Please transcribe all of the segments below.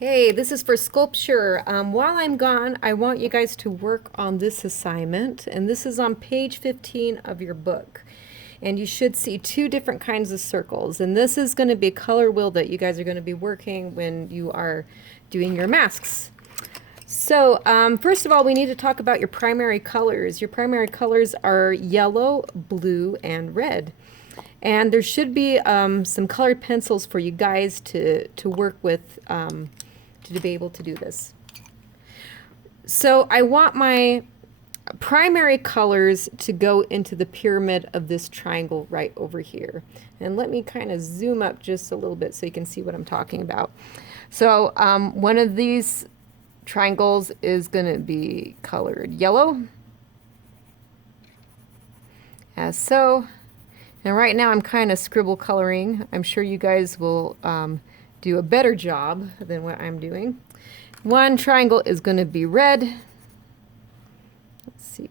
Okay, this is for sculpture. While I'm gone, I want you guys to work on this assignment, and this is on page 15 of your book. And you should see two different kinds of circles, and this is going to be a color wheel that you guys are going to be working when you are doing your masks. So first of all, we need to talk about your primary colors. Your primary colors are yellow, blue, and red. And there should be some colored pencils for you guys to work with to be able to do this. So I want my primary colors to go into the pyramid of this triangle right over here. And let me kind of zoom up just a little bit so you can see what I'm talking about. So one of these triangles is going to be colored yellow, as so. And right now I'm kind of scribble coloring. I'm sure you guys will do a better job than what I'm doing. One triangle is going to be red. Let's see.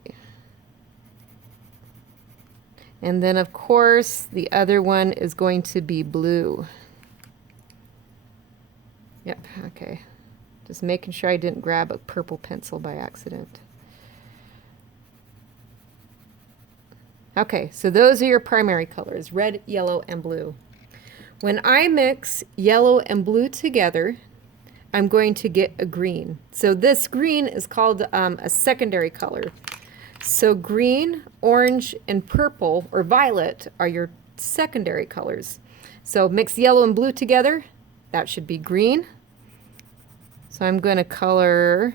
And then of course the other one is going to be blue. Yep, okay. Just making sure I didn't grab a purple pencil by accident. Okay, so those are your primary colors, red, yellow, and blue. When I mix yellow and blue together, I'm going to get a green. So this green is called a secondary color. So green, orange, and purple, or violet, are your secondary colors. So mix yellow and blue together, that should be green. So I'm going to color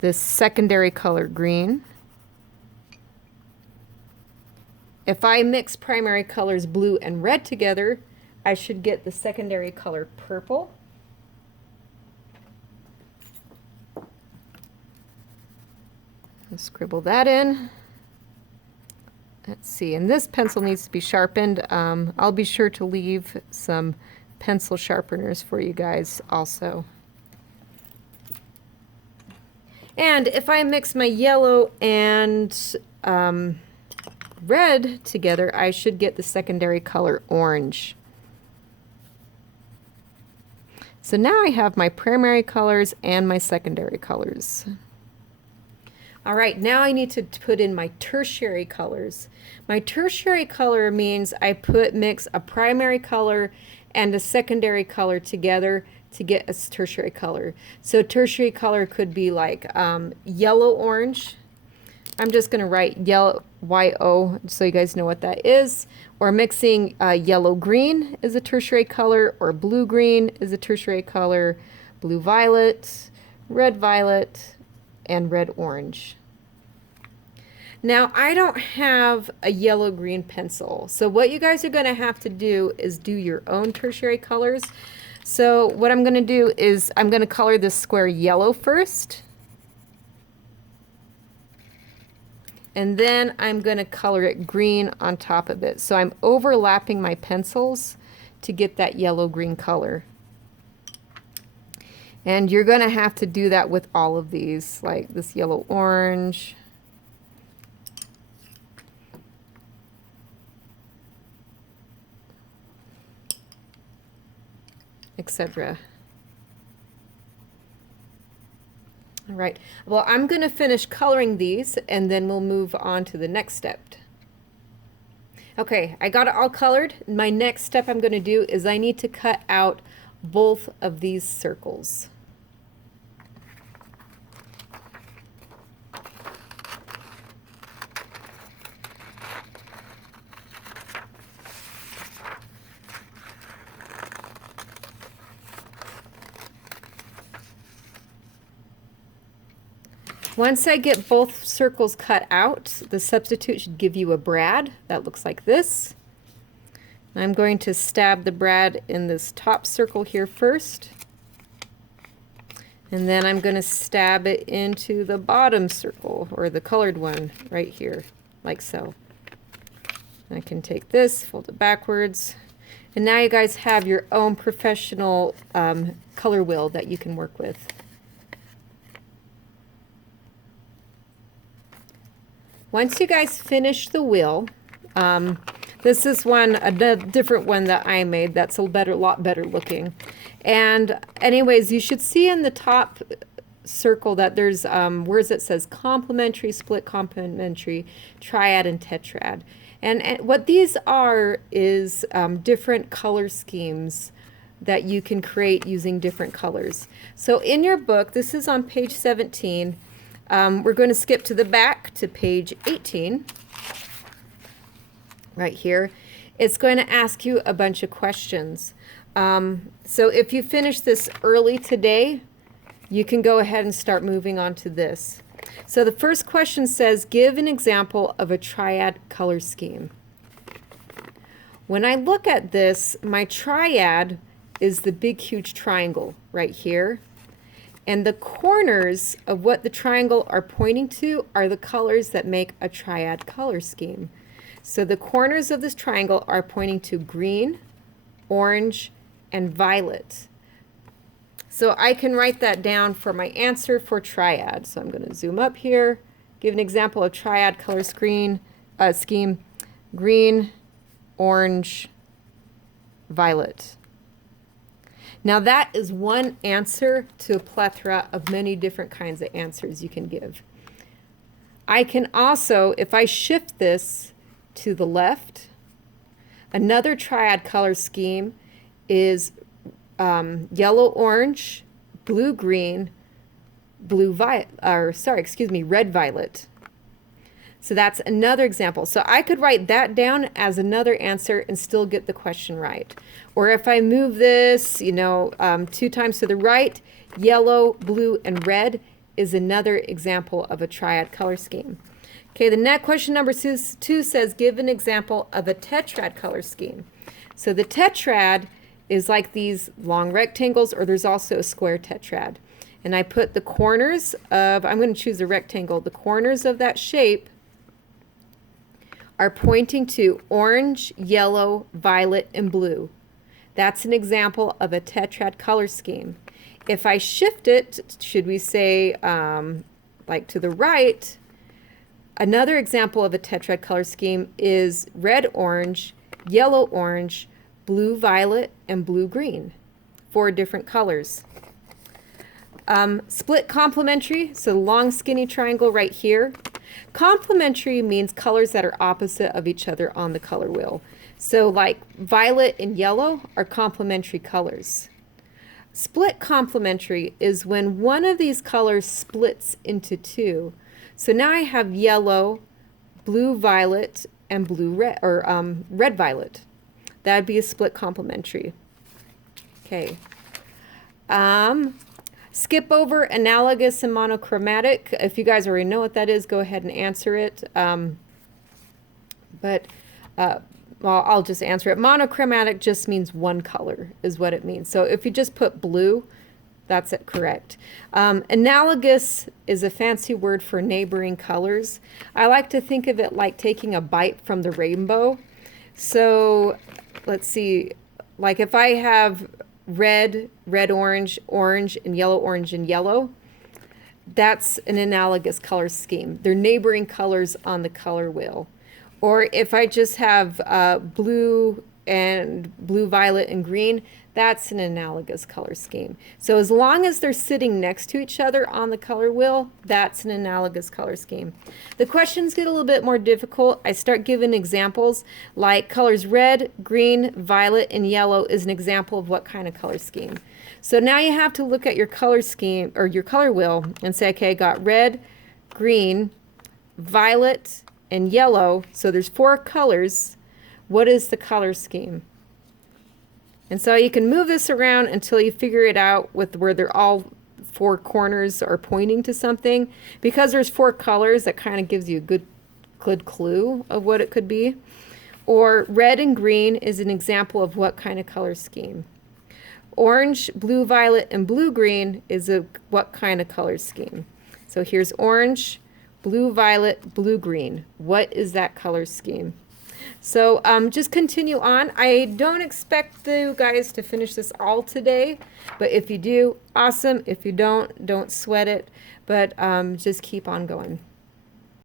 this secondary color green. If I mix primary colors blue and red together, I should get the secondary color purple. I'll scribble that in. Let's see, and this pencil needs to be sharpened. I'll be sure to leave some pencil sharpeners for you guys also. And if I mix my yellow and red together, I should get the secondary color orange. So now I have my primary colors and my secondary colors. All right, now I need to put in my tertiary colors. My tertiary color means I mix a primary color and a secondary color together to get a tertiary color. So tertiary color could be like yellow orange. I'm just going to write yellow YO so you guys know what that is. Or mixing yellow green is a tertiary color, or blue green is a tertiary color, blue violet, and red orange. Now I don't have a yellow green pencil, so what you guys are going to have to do is do your own tertiary colors. So what I'm going to do is I'm going to color this square yellow first. And then I'm going to color it green on top of it. So I'm overlapping my pencils to get that yellow-green color. And you're going to have to do that with all of these, like this yellow-orange. Etc. All right, well, I'm going to finish coloring these and then we'll move on to the next step. Okay, I got it all colored. My next step I'm going to do is I need to cut out both of these circles. Once I get both circles cut out, the substitute should give you a brad that looks like this. I'm going to stab the brad in this top circle here first. And then I'm going to stab it into the bottom circle, or the colored one right here, like so. I can take this, fold it backwards. And now you guys have your own professional color wheel that you can work with. Once you guys finish the wheel, This is one, a different one that I made that's a lot better looking. And anyways, you should see in the top circle that there's words that says complementary, split complementary, triad, and tetrad. And what these are is different color schemes that you can create using different colors. So in your book, this is on page 17. We're going to skip to the back to page 18. Right here. It's going to ask you a bunch of questions. So if you finish this early today, you can go ahead and start moving on to this. So the first question says, give an example of a triad color scheme. When I look at this, my triad is the big, huge triangle right here. And the corners of what the triangle are pointing to are the colors that make a triad color scheme. So the corners of this triangle are pointing to green, orange, and violet. So I can write that down for my answer for triad. So I'm going to zoom up here, give an example of triad color scheme, green, orange, violet. Now that is one answer to a plethora of many different kinds of answers you can give. I can also, if I shift this to the left, another triad color scheme is yellow, orange, blue, green, red, violet. So that's another example. So I could write that down as another answer and still get the question right. Or if I move this, 2 times to the right, yellow, blue, and red is another example of a triad color scheme. Okay, the next question number 2 says, give an example of a tetrad color scheme. So the tetrad is like these long rectangles, or there's also a square tetrad. And I put the corners of, I'm going to choose a rectangle, the corners of that shape are pointing to orange, yellow, violet, and blue. That's an example of a tetrad color scheme. If I shift it, should we say like to the right, another example of a tetrad color scheme is red, orange, yellow, orange, blue, violet, and blue, green. 4 different colors. Split complementary, so long skinny triangle right here. Complementary means colors that are opposite of each other on the color wheel. So like violet and yellow are complementary colors. Split complementary is when one of these colors splits into 2. So now I have yellow, blue violet, and blue red, or red violet. That'd be a split complementary. Okay. Skip over analogous and monochromatic. If you guys already know what that is, go ahead and answer it. Well, I'll just answer it. Monochromatic just means one color is what it means. So if you just put blue, that's it, correct. Analogous is a fancy word for neighboring colors. I like to think of it like taking a bite from the rainbow. So let's see, like if I have red, orange, and yellow, that's an analogous color scheme. They're neighboring colors on the color wheel. Or if I just have blue, violet, and green, that's an analogous color scheme. So as long as they're sitting next to each other on the color wheel, that's an analogous color scheme. The questions get a little bit more difficult. I start giving examples like colors red, green, violet, and yellow is an example of what kind of color scheme. So now you have to look at your color scheme or your color wheel and say, okay, I got red, green, violet, and yellow. So there's 4 colors. What is the color scheme? And so you can move this around until you figure it out with where they're all 4 corners are pointing to something. Because there's 4 colors, that kind of gives you a good clue of what it could be. Or red and green is an example of what kind of color scheme. Orange, blue, violet, and blue, green is what kind of color scheme. So here's orange, blue, violet, blue, green. What is that color scheme? So just continue on. I don't expect you guys to finish this all today, but if you do, awesome. If you don't sweat it, but just keep on going.